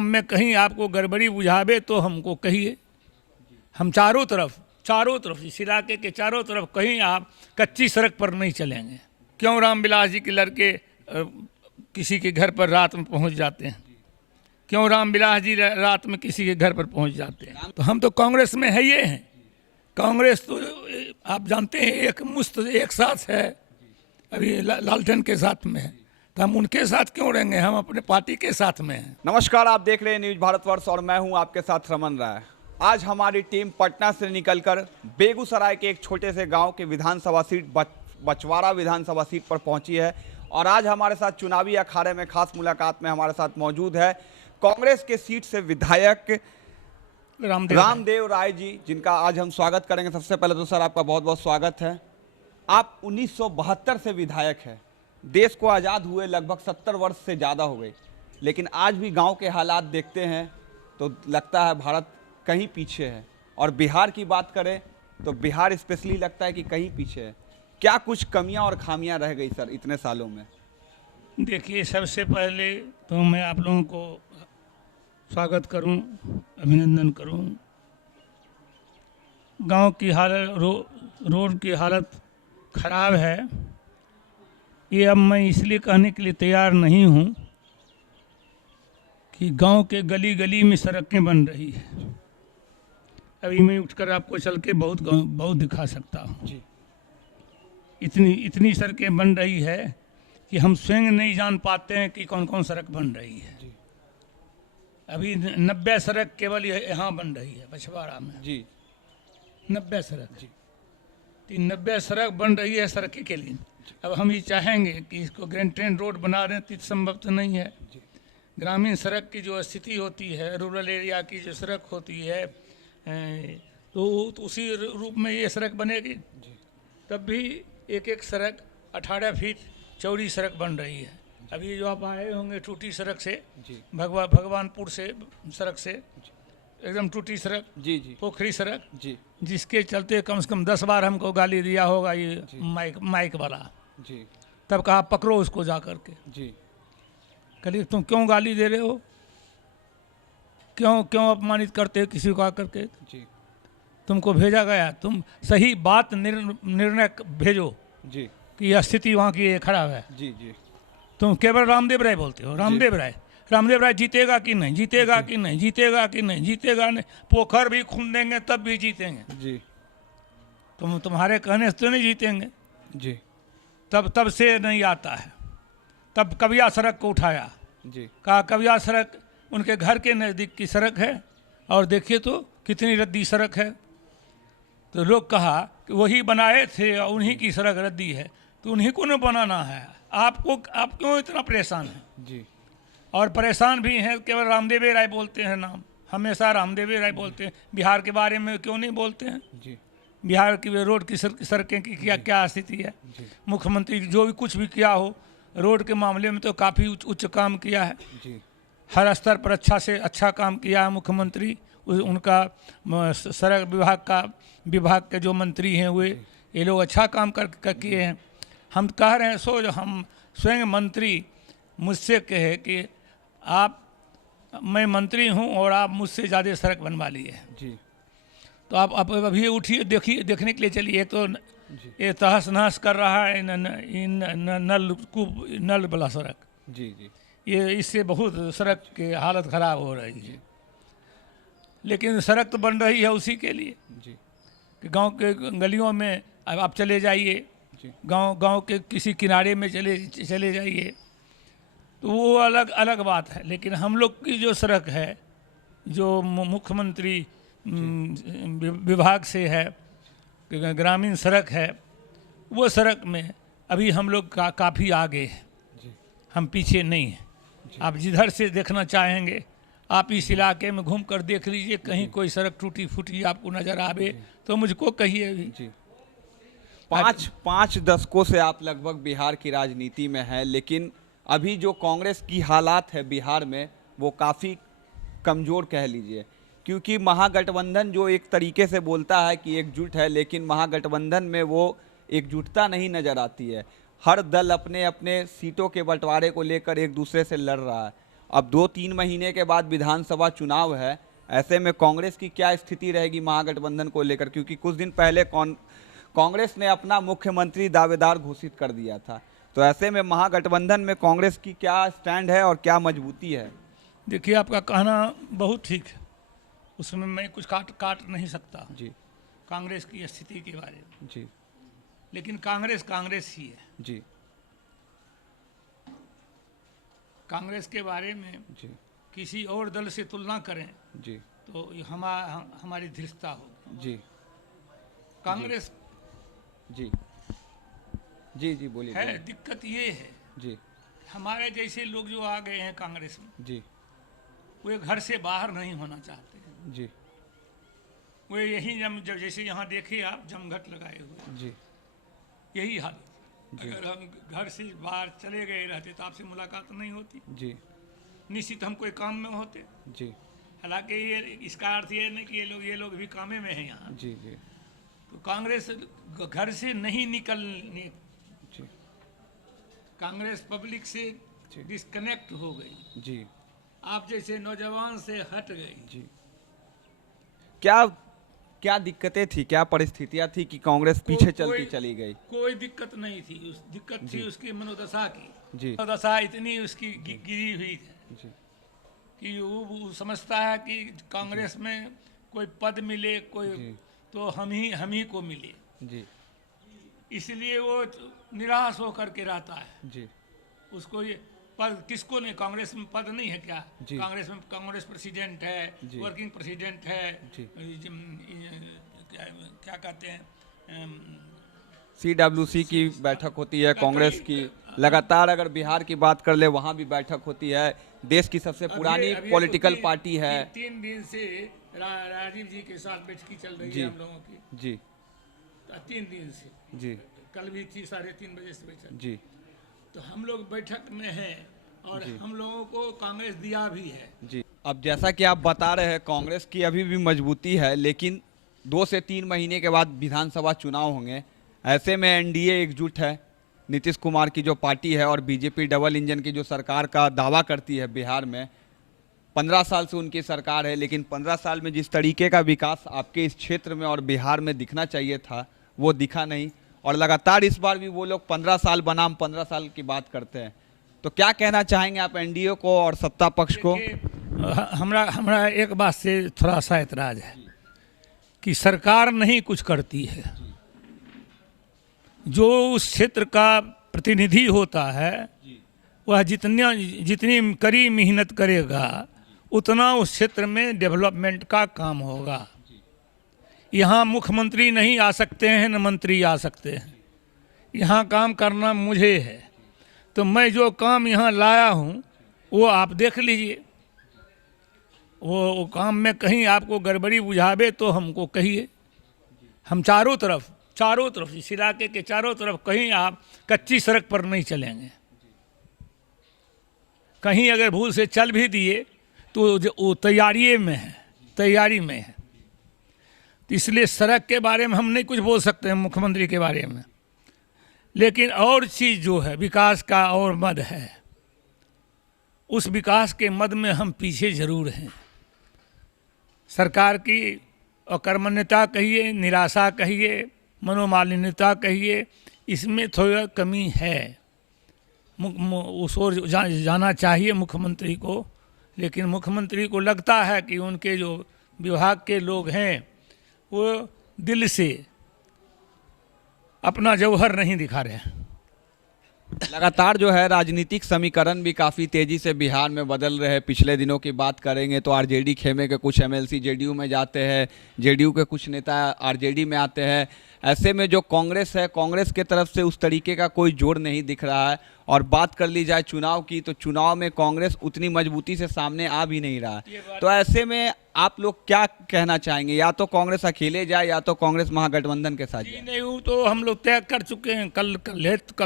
काम में कहीं आपको गड़बड़ी बुझावे तो हमको कहिए। हम चारों तरफ इस इलाके के चारों तरफ कहीं आप कच्ची सड़क पर नहीं चलेंगे। क्यों रामविलास जी के लड़के किसी के घर पर रात में पहुंच जाते हैं? क्यों रामविलास जी रात में किसी के घर पर पहुंच जाते हैं? तो हम तो कांग्रेस में है ये हैं। कांग्रेस तो आप जानते हैं एक मुश्त एक साथ है, अभी लालटेन के साथ में है, तो हम उनके साथ क्यों रहेंगे? हम अपने पार्टी के साथ में हैं। नमस्कार, आप देख रहे हैं न्यूज भारतवर्ष और मैं हूं आपके साथ रमन राय। आज हमारी टीम पटना से निकलकर बेगूसराय के एक छोटे से गांव के विधानसभा सीट बछवाड़ा विधानसभा सीट पर पहुंची है और आज हमारे साथ चुनावी अखाड़े में खास मुलाकात में हमारे साथ मौजूद है कांग्रेस के सीट से विधायक रामदेव राय जी, जिनका आज हम स्वागत करेंगे। सबसे पहले तो सर आपका बहुत बहुत स्वागत है। आप 1972 से विधायक हैं। देश को आज़ाद हुए लगभग 70 वर्ष से ज़्यादा हो गए, लेकिन आज भी गांव के हालात देखते हैं तो लगता है भारत कहीं पीछे है। और बिहार की बात करें तो बिहार स्पेशली लगता है कि कहीं पीछे है। क्या कुछ कमियां और खामियां रह गई सर इतने सालों में? देखिए, सबसे पहले तो मैं आप लोगों को स्वागत करूं, अभिनंदन करूं। गांव की हालत रोड की हालत खराब है, ये अब मैं इसलिए कहने के लिए तैयार नहीं हूं कि गांव के गली गली में सड़कें बन रही है। अभी मैं उठकर आपको चल के बहुत दिखा सकता हूं। इतनी सड़कें बन रही है कि हम स्वयं नहीं जान पाते हैं कि कौन कौन सड़क बन रही है। अभी 90 सड़क केवल यहाँ बन रही है बछवाड़ा में जी। 90 सड़क जी, 90 सड़क बन रही है सड़कें के लिए। अब हम ये चाहेंगे कि इसको ग्रैंड ट्रेन रोड बना दें तो संभव तो नहीं है। ग्रामीण सड़क की जो स्थिति होती है, रूरल एरिया की जो सड़क होती है, तो उसी रूप में ये सड़क बनेगी। तब भी एक सड़क 18 फीट चौड़ी सड़क बन रही है। अभी जो आप आए होंगे टूटी सड़क से, भगवानपुर से सड़क से एकदम टूटी सड़क जी, पोखरी सड़क जी, जिसके चलते कम से कम 10 बार हमको गाली दिया होगा ये माइक वाला जी। तब कहा पकड़ो उसको जा करके जी। कभी तुम क्यों गाली दे रहे हो, क्यों अपमानित करते हो किसी को आकर के जी? तुमको भेजा गया, तुम सही बात निर्णय भेजो जी कि यह स्थिति वहाँ की खराब है जी जी। तुम केवल रामदेव राय बोलते हो, रामदेव राय जीतेगा कि नहीं, जीतेगा कि नहीं, जीतेगा कि नहीं, जीतेगा नहीं। पोखर भी खून देंगे तब भी जीतेंगे जी। तुम्हारे कहने से तो नहीं जीतेंगे जी। तब से नहीं आता है। तब कविया सड़क को उठाया जी, कहा कविया सड़क उनके घर के नज़दीक की सड़क है और देखिए तो कितनी रद्दी सड़क है। तो लोग कहा कि वही बनाए थे और उन्हीं की सड़क रद्दी है, तो उन्हीं को न बनाना है। आप क्यों इतना परेशान हैं जी? और परेशान भी हैं, केवल रामदेव राय बोलते हैं नाम, हमेशा रामदेव राय बोलते हैं। बिहार के बारे में क्यों नहीं बोलते हैं जी? बिहार की रोड की सड़कें की क्या स्थिति है? मुख्यमंत्री जो भी कुछ भी किया हो रोड के मामले में तो काफ़ी उच्च काम किया है जी। हर स्तर पर अच्छा से अच्छा काम किया है मुख्यमंत्री। उनका सड़क विभाग के जो मंत्री हैं हुए, ये लोग अच्छा काम कर किए हैं। हम कह रहे हैं हम स्वयं मंत्री मुझसे कहे कि मैं मंत्री हूं और आप मुझसे ज़्यादा सड़क बनवा लिए जी। तो आप अभी उठिए, देखने के लिए चलिए। एक तो ये तहस नहस कर रहा है नल वाला सड़क जी जी, ये इससे बहुत सड़क की हालत ख़राब हो रही है। लेकिन सड़क तो बन रही है उसी के लिए जी कि गांव के गलियों में आप चले जाइए, गांव के किसी किनारे में चले जाइए, तो वो अलग बात है। लेकिन हम लोग की जो सड़क है, जो मुख्यमंत्री विभाग से है, ग्रामीण सड़क है, वो सड़क में अभी हम लोग काफ़ी आगे हैं, हम पीछे नहीं हैं। आप जिधर से देखना चाहेंगे आप इस इलाके में घूम कर देख लीजिए, कहीं कोई सड़क टूटी फूटी आपको नज़र आवे तो मुझको कहिए जी। 5 दशकों से आप लगभग बिहार की राजनीति में हैं, लेकिन अभी जो कांग्रेस की हालात है बिहार में वो काफ़ी कमज़ोर कह लीजिए, क्योंकि महागठबंधन जो एक तरीके से बोलता है कि एकजुट है, लेकिन महागठबंधन में वो एकजुटता नहीं नज़र आती है। हर दल अपने अपने सीटों के बंटवारे को लेकर एक दूसरे से लड़ रहा है अब 2-3 महीने के बाद विधानसभा चुनाव है, ऐसे में कांग्रेस की क्या स्थिति रहेगी महागठबंधन को लेकर, क्योंकि कुछ दिन पहले कांग्रेस ने अपना मुख्यमंत्री दावेदार घोषित कर दिया था। तो ऐसे में महागठबंधन में कांग्रेस की क्या स्टैंड है और क्या मजबूती है? देखिए, आपका कहना बहुत ठीक है, उसमें मैं कुछ काट नहीं सकता जी कांग्रेस की स्थिति के बारे में, जी लेकिन कांग्रेस कांग्रेस ही है। जी कांग्रेस के बारे में जी किसी और दल से तुलना करें जी तो हमारी धृष्टता होगी। जी कांग्रेस जी जी जी बोलिए है, बोलिए। दिक्कत ये है जी हमारे जैसे लोग जो आ गए हैं कांग्रेस में, जी वे घर से बाहर नहीं होना चाहते हैं। जी वे यही जब जैसे यहाँ देखिए आप जमघट लगाए हुए, जी यही हाल। अगर हम घर से बाहर चले गए रहते तो आपसे मुलाकात नहीं होती, जी निश्चित हम कोई काम में होते। जी हालांकि ये इसका अर्थ ये नहीं कि ये लोग भी कामे में हैं यहाँ। जी जी तो कांग्रेस घर से नहीं निकलने, जी कांग्रेस पब्लिक से जी। डिस्कनेक्ट हो गई, जी आप जैसे नौजवान से हट गई। जी क्या क्या दिक्कतें थी, क्या परिस्थितियां थी कि कांग्रेस पीछे चलती चली गई? कोई दिक्कत नहीं थी, दिक्कत थी उसकी मनोदशा की। जी मनोदशा इतनी उसकी गिरी हुई थी जी कि वो समझता है कि कांग्रेस में कोई पद मिले कोई जी। तो हम ही को मिले, जी इसलिए वो निराश होकर के रहता है। जी उसको ये पद किसको नहीं, कांग्रेस में पद नहीं है क्या? जी। कांग्रेस में कांग्रेस प्रेसिडेंट है, जी। वर्किंग प्रेसिडेंट है, जी। क्या कहते हैं, CWC की बैठक होती है कांग्रेस की लगातार। अगर बिहार की बात कर ले वहाँ भी बैठक होती है। देश की सबसे पुरानी अभी पॉलिटिकल तो पार्टी है। 3 दिन से राजीव जी के साथ बैठकी चल रही जी। है हम लोगों की, जी 3 दिन से। जी कल भी थी 3:30 बजे से बैठक। जी तो हम लोग बैठक में हैं और जी। हम लोगों को कांग्रेस दिया भी है। जी अब जैसा कि आप बता रहे हैं कांग्रेस की अभी भी मजबूती है, लेकिन 2 से 3 महीने के बाद विधानसभा चुनाव होंगे। ऐसे में एनडीए एकजुट है, नीतीश कुमार की जो पार्टी है और बीजेपी डबल इंजन की जो सरकार का दावा करती है बिहार में। 15 साल से उनकी सरकार है, लेकिन 15 साल में जिस तरीके का विकास आपके इस क्षेत्र में और बिहार में दिखना चाहिए था वो दिखा नहीं। और लगातार इस बार भी वो लोग 15 साल बनाम 15 साल की बात करते हैं। तो क्या कहना चाहेंगे आप एनडीए को और सत्ता पक्ष को? हमरा एक बात से थोड़ा सा एतराज है कि सरकार नहीं कुछ करती है। जो उस क्षेत्र का प्रतिनिधि होता है वह जितनी कड़ी मेहनत करेगा उतना उस क्षेत्र में डेवलपमेंट का काम होगा। यहाँ मुख्यमंत्री नहीं आ सकते हैं न मंत्री आ सकते हैं, यहाँ काम करना मुझे है। तो मैं जो काम यहाँ लाया हूँ वो आप देख लीजिए। वो काम में कहीं आपको गड़बड़ी बुझावे तो हमको कहिए। हम चारों तरफ इस इलाके के चारों तरफ कहीं आप कच्ची सड़क पर नहीं चलेंगे। कहीं अगर भूल से चल भी दिए तो वो तैयारी में है। तो इसलिए सड़क के बारे में हम नहीं कुछ बोल सकते हैं मुख्यमंत्री के बारे में, लेकिन और चीज़ जो है विकास का और मद है, उस विकास के मद में हम पीछे जरूर हैं। सरकार की अकर्मण्यता कहिए, निराशा कहिए, मनोमालिन्यता कहिए, इसमें थोड़ा कमी है। उस ओर जाना चाहिए मुख्यमंत्री को, लेकिन मुख्यमंत्री को लगता है कि उनके जो विभाग के लोग हैं वो दिल से अपना जौहर नहीं दिखा रहे हैं। लगातार जो है राजनीतिक समीकरण भी काफ़ी तेज़ी से बिहार में बदल रहे हैं। पिछले दिनों की बात करेंगे तो आरजेडी खेमे के कुछ एमएलसी जेडीयू में जाते हैं, जेडीयू के कुछ नेता आरजेडी में आते हैं। ऐसे में जो कांग्रेस है, कांग्रेस के तरफ से उस तरीके का कोई जोर नहीं दिख रहा है। और बात कर ली जाए चुनाव की तो चुनाव में कांग्रेस उतनी मजबूती से सामने आ भी नहीं रहा है। तो ऐसे में आप लोग क्या कहना चाहेंगे? या तो कांग्रेस अकेले जाए या तो कांग्रेस महागठबंधन के साथ जाए? नहीं, वो तो हम लोग तय कर चुके हैं। कल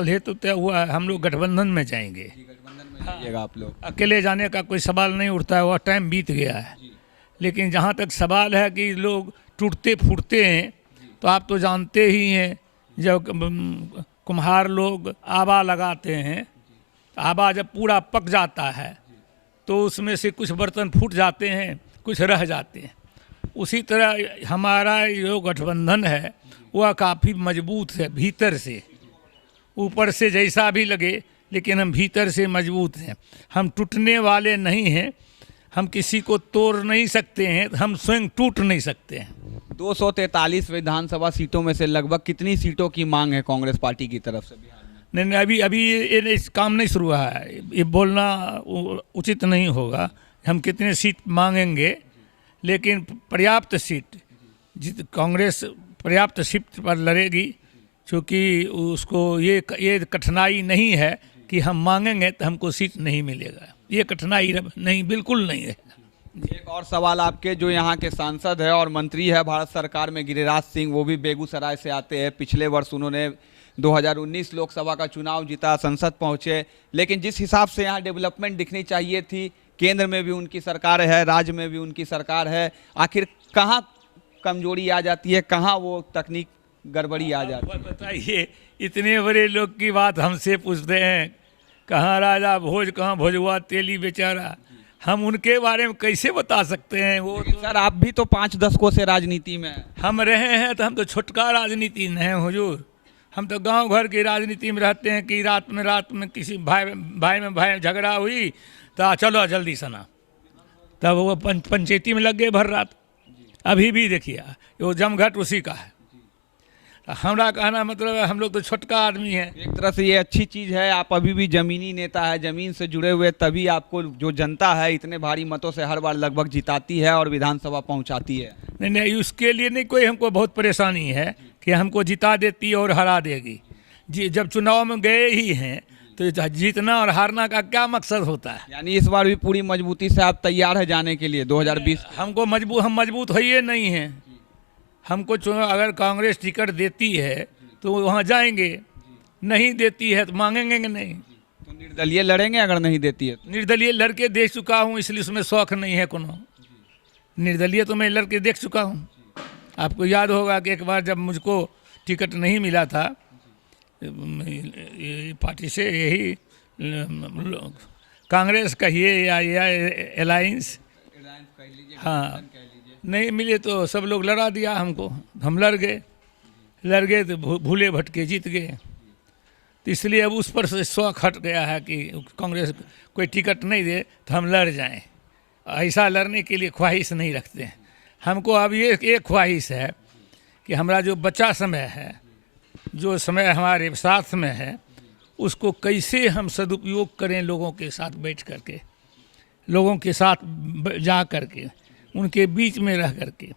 है तो तय हुआ है, हम लोग गठबंधन में जाएंगे। गठबंधन में जाइएगा आप लोग? अकेले जाने का कोई सवाल नहीं उठता है, वह टाइम बीत गया है। लेकिन जहाँ तक सवाल है कि लोग टूटते फूटते हैं, तो आप तो जानते ही हैं जब कुम्हार लोग आबा लगाते हैं, आबा जब पूरा पक जाता है तो उसमें से कुछ बर्तन फूट जाते हैं, कुछ रह जाते हैं। उसी तरह हमारा जो गठबंधन है वह काफ़ी मजबूत है भीतर से, ऊपर से जैसा भी लगे, लेकिन हम भीतर से मजबूत हैं। हम टूटने वाले नहीं हैं, हम किसी को तोड़ नहीं सकते हैं, हम स्वयं टूट नहीं सकते हैं। 243 विधानसभा सीटों में से लगभग कितनी सीटों की मांग है कांग्रेस पार्टी की तरफ से बिहार में? नहीं, अभी ये काम नहीं शुरू हुआ है, ये बोलना उचित नहीं होगा हम कितने सीट मांगेंगे, लेकिन पर्याप्त सीट कांग्रेस पर्याप्त सीट पर लड़ेगी, क्योंकि उसको ये कठिनाई नहीं है कि हम मांगेंगे तो हमको सीट नहीं मिलेगा, ये कठिनाई नहीं, बिल्कुल नहीं है। एक और सवाल आपके, जो यहाँ के सांसद है और मंत्री है भारत सरकार में गिरिराज सिंह, वो भी बेगूसराय से आते हैं। पिछले वर्ष उन्होंने 2019 लोकसभा का चुनाव जीता, संसद पहुँचे, लेकिन जिस हिसाब से यहाँ डेवलपमेंट दिखनी चाहिए थी, केंद्र में भी उनकी सरकार है, राज्य में भी उनकी सरकार है, आखिर कहाँ कमजोरी आ जाती है, कहाँ वो तकनीक गड़बड़ी आ जाती है? बताइए, इतने बड़े लोग की बात हमसे पूछते हैं, कहाँ राजा भोज, कहाँ भोजवा तेली बेचारा, हम उनके बारे में कैसे बता सकते हैं? वो तो सर आप भी तो 5 दशकों से राजनीति में हैं। हम रहे हैं, तो हम तो छुटका राजनीति में हैं हुजूर, हम तो गांव घर की राजनीति में रहते हैं कि रात में किसी भाई में झगड़ा हुई तो चलो जल्दी सना, तब वो पंचायती में लग गए भर रात। अभी भी देखिए वो जमघट उसी का है। हमारा कहना मतलब है हम लोग तो छोटका आदमी हैं। एक तरह से ये अच्छी चीज़ है, आप अभी भी जमीनी नेता है, ज़मीन से जुड़े हुए, तभी आपको जो जनता है इतने भारी मतों से हर बार लगभग जिताती है और विधानसभा पहुंचाती है। नहीं, उसके लिए नहीं कोई हमको बहुत परेशानी है कि हमको जिता देती और हरा देगी। जी, जब चुनाव में गए ही हैं तो जीतना और हारना का क्या मकसद होता है? यानी इस बार भी पूरी मजबूती से आप तैयार है जाने के लिए 2020? हम मजबूत है ये नहीं हैं। हमको अगर कांग्रेस टिकट देती है तो वहाँ जाएंगे, नहीं देती है तो मांगेंगे नहीं। तो निर्दलीय लड़ेंगे अगर नहीं देती है? निर्दलीय लड़के देख चुका हूँ, इसलिए उसमें शौक नहीं है कोनो। निर्दलीय तो मैं लड़के देख चुका हूँ। आपको याद होगा कि एक बार जब मुझको टिकट नहीं मिला था पार्टी से, यही कांग्रेस कहिए या अलायंस, हाँ, नहीं मिले तो सब लोग लड़ा दिया हमको, हम लड़ गए तो भूले भटके जीत गए। तो इसलिए अब उस पर से शौक हट गया है कि कांग्रेस कोई टिकट नहीं दे तो हम लड़ जाएं। ऐसा लड़ने के लिए ख्वाहिश नहीं रखते हैं। हमको अब ये एक ख्वाहिश है कि हमारा जो बचा समय है, जो समय हमारे साथ में है, उसको कैसे हम सदुपयोग करें, लोगों के साथ बैठ करके, लोगों के साथ जा करके, उनके बीच में रह करके,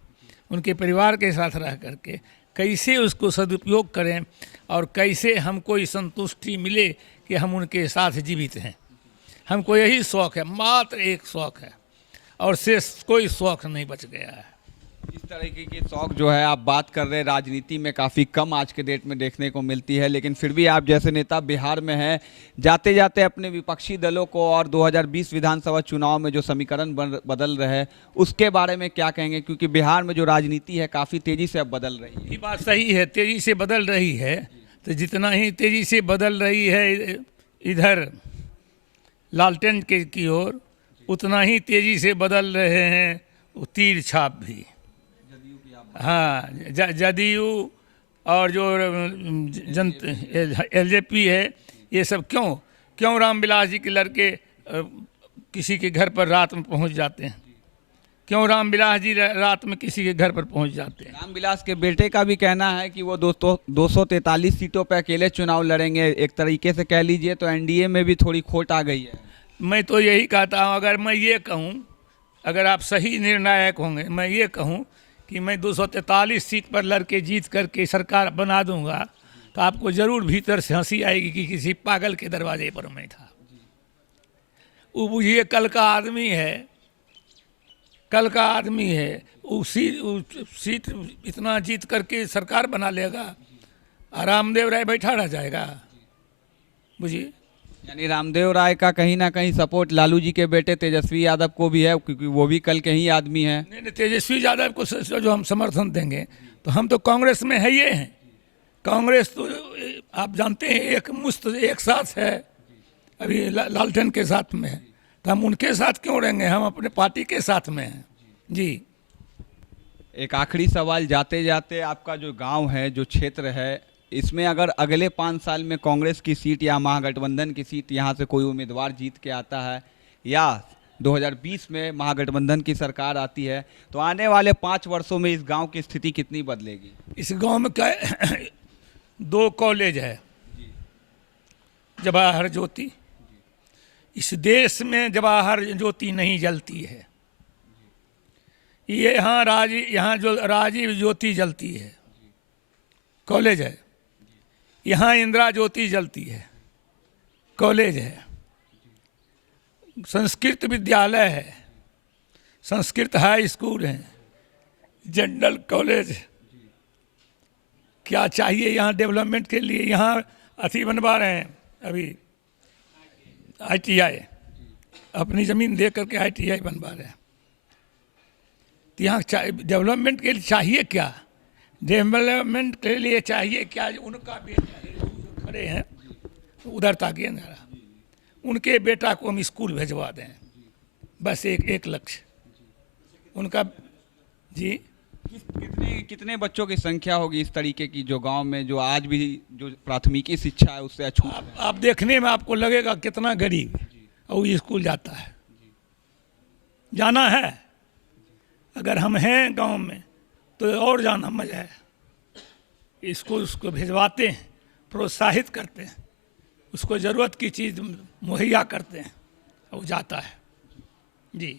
उनके परिवार के साथ रह करके कैसे उसको सदुपयोग करें और कैसे हमको ये संतुष्टि मिले कि हम उनके साथ जीवित हैं। हमको यही शौक़ है, मात्र एक शौक़ है, और शेष कोई शौक़ नहीं बच गया है। इस तरीके के शौक जो है आप बात कर रहे हैं, राजनीति में काफ़ी कम आज के डेट में देखने को मिलती है, लेकिन फिर भी आप जैसे नेता बिहार में हैं, जाते जाते अपने विपक्षी दलों को और 2020 विधानसभा चुनाव में जो समीकरण बदल रहे हैं उसके बारे में क्या कहेंगे? क्योंकि बिहार में जो राजनीति है काफ़ी तेज़ी से अब बदल रही है। ये बात सही है, तेज़ी से बदल रही है, तो जितना ही तेज़ी से बदल रही है इधर लालटेन की ओर, उतना ही तेज़ी से बदल रहे हैं तीर छाप भी। हाँ, जदयू और जो एलजेपी है, ये सब क्यों रामविलास जी के लड़के किसी के घर पर रात में पहुंच जाते हैं? क्यों रामविलास जी रात में किसी के घर पर पहुंच जाते हैं? रामविलास के बेटे का भी कहना है कि वो 243 सीटों पर अकेले चुनाव लड़ेंगे। एक तरीके से कह लीजिए तो एनडीए में भी थोड़ी खोट आ गई है। मैं तो यही कहता हूँ, अगर मैं ये कहूँ, अगर आप सही निर्णायक होंगे, मैं ये कहूँ कि मैं 243 सीट पर लड़के जीत करके सरकार बना दूंगा, तो आपको ज़रूर भीतर से हंसी आएगी कि किसी पागल के दरवाजे पर मैं था। वो ये कल का आदमी है, वो सीट इतना जीत करके सरकार बना लेगा, रामदेव राय बैठा रह जाएगा। बुझिए, यानी रामदेव राय का कहीं ना कहीं सपोर्ट लालू जी के बेटे तेजस्वी यादव को भी है, क्योंकि वो भी कल के ही आदमी है। नहीं, तेजस्वी यादव को जो हम समर्थन देंगे, तो हम तो कांग्रेस में है ये हैं। कांग्रेस तो आप जानते हैं एक मुश्त एक साथ है, अभी लालटेन के साथ में है, तो हम उनके साथ क्यों रहेंगे, हम अपने पार्टी के साथ में हैं। जी। एक आखिरी सवाल जाते जाते, आपका जो गांव है, जो क्षेत्र है, इसमें अगर अगले 5 साल में कांग्रेस की सीट या महागठबंधन की सीट यहाँ से कोई उम्मीदवार जीत के आता है, या 2020 में महागठबंधन की सरकार आती है, तो आने वाले 5 वर्षों में इस गांव की स्थिति कितनी बदलेगी? इस गांव में क्या 2 कॉलेज है, जवाहर ज्योति। इस देश में जवाहर ज्योति नहीं जलती है। ये यहाँ जो राजीव ज्योति जलती है, कॉलेज है। यहाँ इंदिरा ज्योति जलती है, कॉलेज है। संस्कृत विद्यालय है, संस्कृत हाई स्कूल है, जनरल कॉलेज। क्या चाहिए यहाँ डेवलपमेंट के लिए? यहाँ अथी बनवा रहे हैं अभी, ITI, अपनी ज़मीन दे करके ITI बनवा रहे हैं। तो यहाँ डेवलपमेंट के लिए चाहिए क्या? डेवलपमेंट के लिए चाहिए क्या? उनका बेटा जो खड़े हैं उधर ताकिए जरा, उनके बेटा को हम स्कूल भेजवा दें, बस एक लक्ष्य उनका। जी। कितने बच्चों की संख्या होगी इस तरीके की जो गांव में, जो आज भी जो प्राथमिकी शिक्षा है उससे अछूत है? आप देखने में आपको लगेगा कितना गरीब और वो स्कूल जाता है। जाना है, अगर हम हैं गांव में तो और जाना मजा है। स्कूल उसको भिजवाते हैं, प्रोत्साहित करते हैं, उसको ज़रूरत की चीज़ मुहैया करते हैं और जाता है। जी।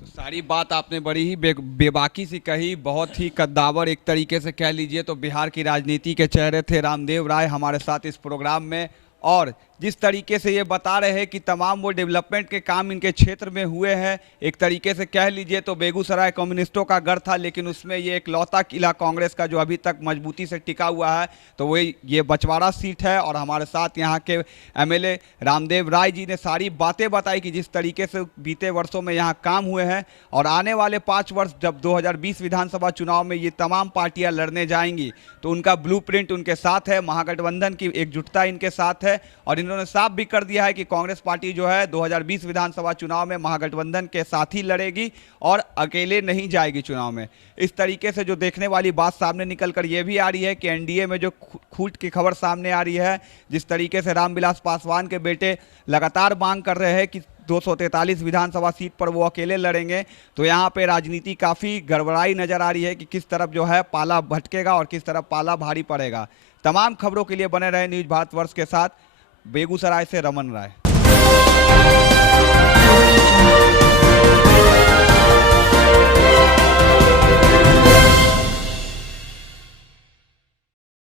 तो सारी बात आपने बड़ी ही बेबाकी सी कही, बहुत ही कद्दावर एक तरीके से कह लीजिए तो बिहार की राजनीति के चेहरे थे रामदेव राय हमारे साथ इस प्रोग्राम में। और जिस तरीके से ये बता रहे हैं कि तमाम वो डेवलपमेंट के काम इनके क्षेत्र में हुए हैं, एक तरीके से कह लीजिए तो बेगूसराय कम्युनिस्टों का गढ़ था, लेकिन उसमें ये एक लौता किला कांग्रेस का जो अभी तक मजबूती से टिका हुआ है, तो वही ये बछवाड़ा सीट है। और हमारे साथ यहाँ के MLA रामदेव राय जी ने सारी बातें बताई कि जिस तरीके से बीते वर्षों में यहाँ काम हुए हैं, और आने वाले 5 वर्ष जब 2020 विधानसभा चुनाव में ये तमाम पार्टियाँ लड़ने जाएंगी तो उनका ब्लूप्रिंट उनके साथ है, महागठबंधन की एकजुटता इनके साथ है। और इन्होंने साफ भी कर दिया है कि कांग्रेस पार्टी जो है 2020 विधानसभा चुनाव में महागठबंधन के साथ ही लड़ेगी और अकेले नहीं जाएगी चुनाव में। इस तरीके से जो देखने वाली बात सामने निकलकर ये भी आ रही है कि एनडीए में जो फूट की खबर सामने आ रही है, जिस तरीके से रामविलास पासवान के बेटे लगातार मांग कर रहे हैं कि 243 विधानसभा सीट पर वो अकेले लड़ेंगे, तो यहाँ पे राजनीति काफ़ी गड़बड़ाई नजर आ रही है कि किस तरफ जो है पाला भटकेगा और किस तरफ पाला भारी पड़ेगा। तमाम खबरों के लिए बने रहे न्यूज़ भारतवर्ष के साथ। बेगूसराय से रमन राय।